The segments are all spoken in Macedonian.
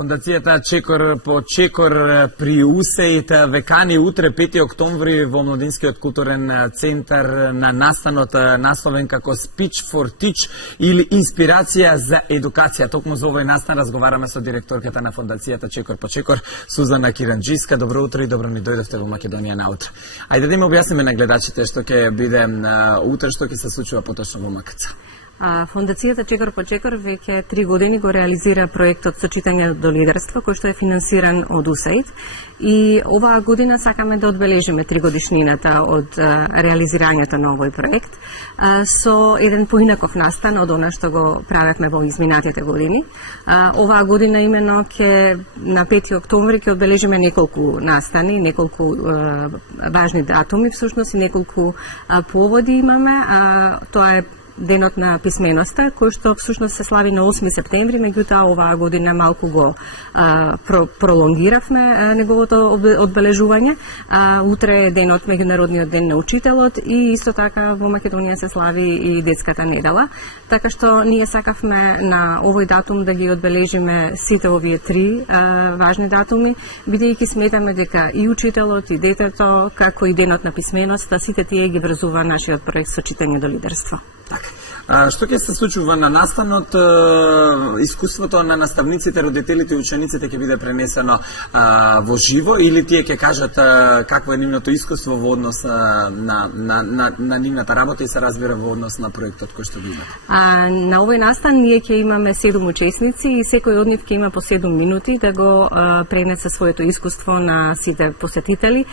Фондацијата Чекор по Чекор при УСЕИТ ве кани утре 5 октомври во Младинскиот културен центар на настанот насловен како Speech for Teach или инспирација за едукација. Токму за овој настан разговараме со директорката на Фондацијата Чекор по Чекор, Сузана Киранџиска. Добро утро и добро ни дојдовте во Македонија наутре. Ајде да им објасниме на гледачите што ќе биде утре, што ќе се случува поточно во МКЦ. Фондацијата Чекор по Чекор веќе 3 години го реализира проектот со читање до лидерство, кој што е финансиран од УСАИД. И оваа година сакаме да одбележиме 3 годишнината од реализирањето на овој проект со еден поинаков настан од она што го правевме во изминатите години. Оваа година имено на 5 октомври ќе одбележиме неколку настани, неколку важни датуми, всушност и неколку поводи имаме. Тоа е Денот на писменоста, кој што всушност се слави на 8 септември, меѓутоа оваа година малку го пролонгиравме неговото одбележување. Утре е денот, меѓународниот ден на учителот и исто така во Македонија се слави и детската недела. Така што ние сакавме на овој датум да ги одбележиме сите овие 3 важни датуми, бидејќи сметаме дека и учителот, и детето, како и денот на писменоста, сите тие ги врзува нашиот проект со читање до лидерство. Што ќе се случува на настанот? Искуството на наставниците, родителите и учениците ќе биде пренесено во живо или тие ќе кажат какво е нивното искуство во однос на нивната работа и се разбира во однос на проектот кој што ги имате? На овој настан ние ќе имаме 7 учесници и секој од нив ќе има по 7 минути да го пренесе своето искуство на сите посетители.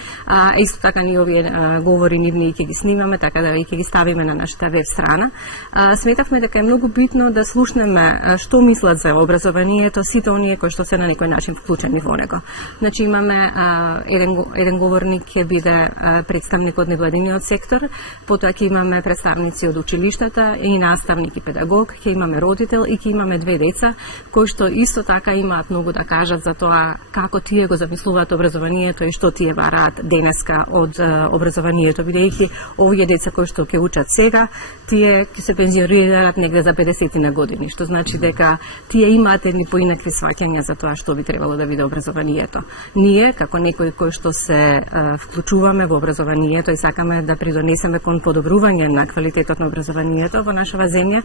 Исто така ние овие говори нивни ќе ги снимаме, така да ќе ги ставиме на нашата веб страна. Сметавме дека е многу битно да слушнеме што мислат за образованието сите оние кои што се на некој начин вклучени во него. Значи имаме еден говорник ќе биде представник од невладиниот сектор, потоа ќе имаме представници од училиштата и наставник и педагог, ќе имаме родител и ќе имаме 2 деца кои што исто така имаат многу да кажат за тоа како тие го замислуваат образованието и што тие бараат денеска од образованието, бидејќи овие деца кои што ќе учат сега, тие ќе се пензионираат негде за 50 на години, што значи дека тие имаат едни поинакви сваќања за тоа што би требало да биде образованието. Ние, како некои кои што се вклучуваме во образованието и сакаме да придонесеме кон подобрување на квалитетот на образованието во нашава земја,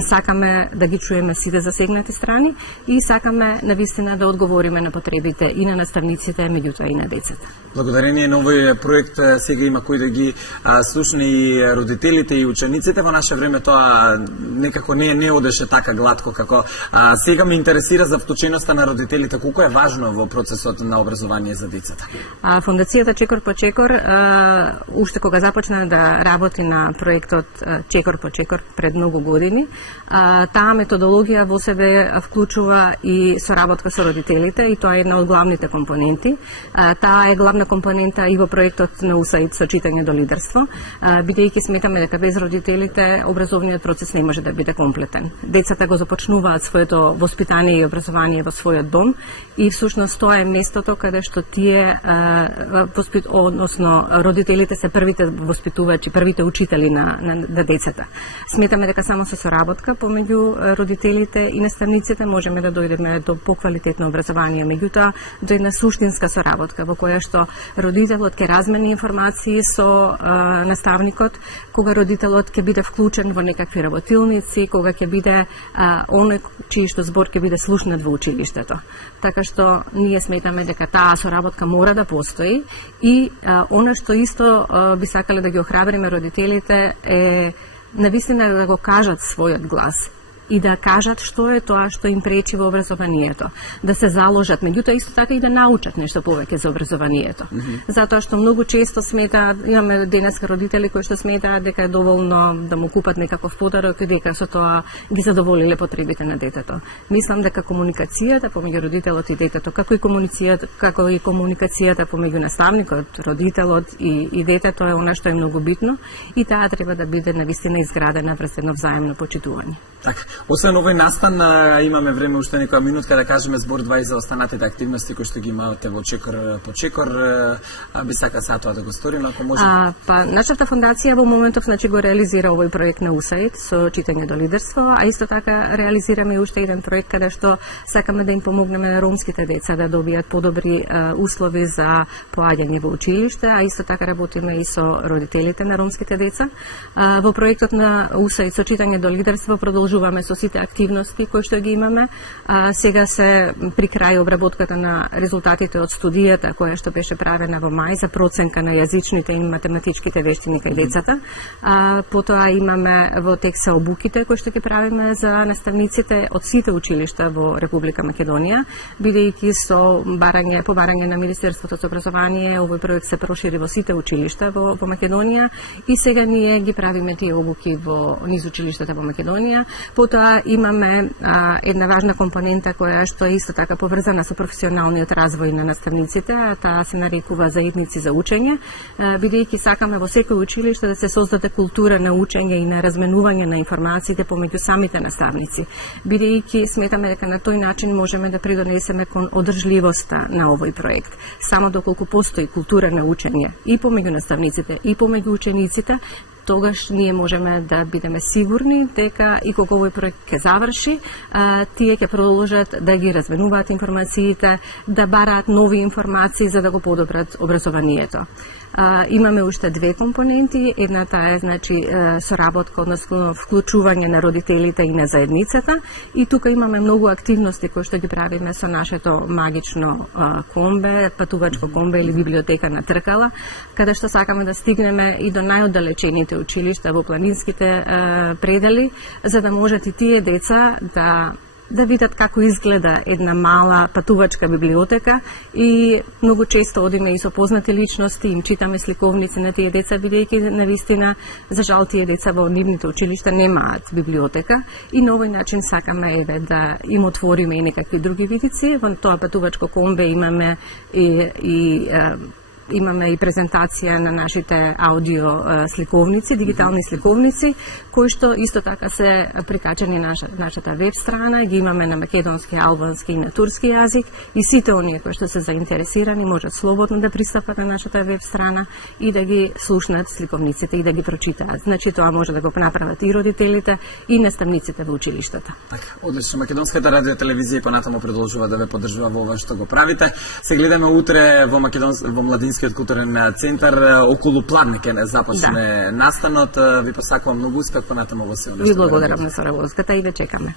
сакаме да ги чуеме сите засегнати страни и сакаме навистина да одговориме на потребите и на наставниците, меѓутоа и на децата. Благодарение на овој проект сега има кој да ги слушне и родителите и учениците. Во наше време тоа некако не одеше така глатко како сега. Ме интересира за вклученоста на родителите, колку е важно во процесот на образование за децата. Фондацијата Чекор по Чекор уште кога започна да работи на проектот Чекор по Чекор пред многу години, таа методологија во себе вклучува и соработка со родителите и тоа е една од главните компоненти. Таа е главна компонента и во проектот на УСАИД со читање до лидерство, бидејќи сметаме дека без родителите образовниот процес не може да биде комплетен. Децата го започнуваат своето воспитание и образование во својот дом и всушност тоа е местото каде што тие односно родителите се првите воспитувачи, првите учители на децата. Сметаме дека само со соработка помеѓу родителите и наставниците можеме да дојдеме до поквалитетно образование, меѓутоа до една суштинска соработка во која што родителот ќе размени информации со наставникот, кога родителот ќе биде вклучен во некакви работилници, кога ќе биде оној чиј што збор ќе биде слушнат во училиштето. Така што ние сметаме дека таа соработка мора да постои и она што исто би сакале да ги охрабриме родителите е навистина да го кажат својот глас и да кажат што е тоа што им пречи во образованието, да се заложат, меѓутоа исто така и да научат нешто повеќе за образованието. Затоа што многу често сметаат, имаме денеска родители кои што сметаат дека е доволно да му купат некаков подарок и дека со тоа ги задоволиле потребите на детето. Мислам дека комуникацијата помеѓу родителот и детето, како и комуникацијата помеѓу наставникот, родителот и детето е она што е многу битно и таа треба да биде навистина изградена врз едно взаемно почитување. Така. Освен овој настан, имаме време уште некоја минутка да кажеме збор два и за останатите активности кои што ги имате во Чекор по Чекор. Би сака сега тоа да го сториме, ако може. Нашата фондација во моментов го реализира овој проект на USAID со читање до лидерство, а исто така реализираме уште еден проект каде што сакаме да им помогнеме на ромските деца да добијат подобри услови за поаѓање во училиште, а исто така работиме и со родителите на ромските деца. Во проектот на USAID со читање до лидерство продолжуваме со сите активности кои што ги имаме. Сега се при крај обработката на резултатите од студијата која што беше правена во мај за проценка на јазичните и математичките вештини кај децата. Потоа имаме во тек се обуките кои што ги правиме за наставниците од сите училишта во Република Македонија, бидејќи со побарање на Министерството за образование овој проект се прошири во сите училишта во Македонија и сега ние ги правиме тие обуки во низ училиштата во Македонија. Потоа имаме една важна компонента која што е исто така поврзана со професионалниот развој на наставниците, а таа се нарекува заедници за учење, бидејќи сакаме во секој училиште да се создаде култура на учење и на разменување на информациите помеѓу самите наставници, бидејќи сметаме дека на тој начин можеме да придонесеме кон одржливоста на овој проект. Само доколку постои култура на учење и помеѓу наставниците и помеѓу учениците, тогаш ние можеме да бидеме сигурни дека и кога овој проект ќе заврши, тие ќе продолжат да ги разменуваат информациите, да бараат нови информации за да го подобрат образованието. Имаме уште две компоненти. Едната е соработка, односно вклучување на родителите и на заедницата. И тука имаме многу активности кои што ги правиме со нашето магично комбе, патувачко комбе или библиотека на тркала, каде што сакаме да стигнеме и до најоддалечените училишта во планинските предели, за да можат и тие деца да видат како изгледа една мала патувачка библиотека и многу често одиме и со познати личности, им читаме сликовници на тие деца, бидејќи навистина за жал тие деца во нивните училишта немаат библиотека и на овој начин сакаме да им отвориме и некакви други видици. Во тоа патувачко комбе имаме и презентација на нашите аудио сликовници, дигитални сликовници, кои што исто така се прикачени на нашата веб страна, ги имаме на македонски, албански и на турски јазик и сите оние кои што се заинтересирани можат слободно да пристапат на нашата веб страна и да ги слушнат сликовниците и да ги прочитаат. Значи тоа може да го направат и родителите и наставниците во училиштата. Одлично, Македонската радио телевизија понатаму продолжува да ве поддржува во ова што го правите. Се гледаме утре во Младинскиот културен центар, околу Пладник започне настанот. Ви посакувам многу успех понатаму во се. Ви благодарам на соработката и ве чекаме.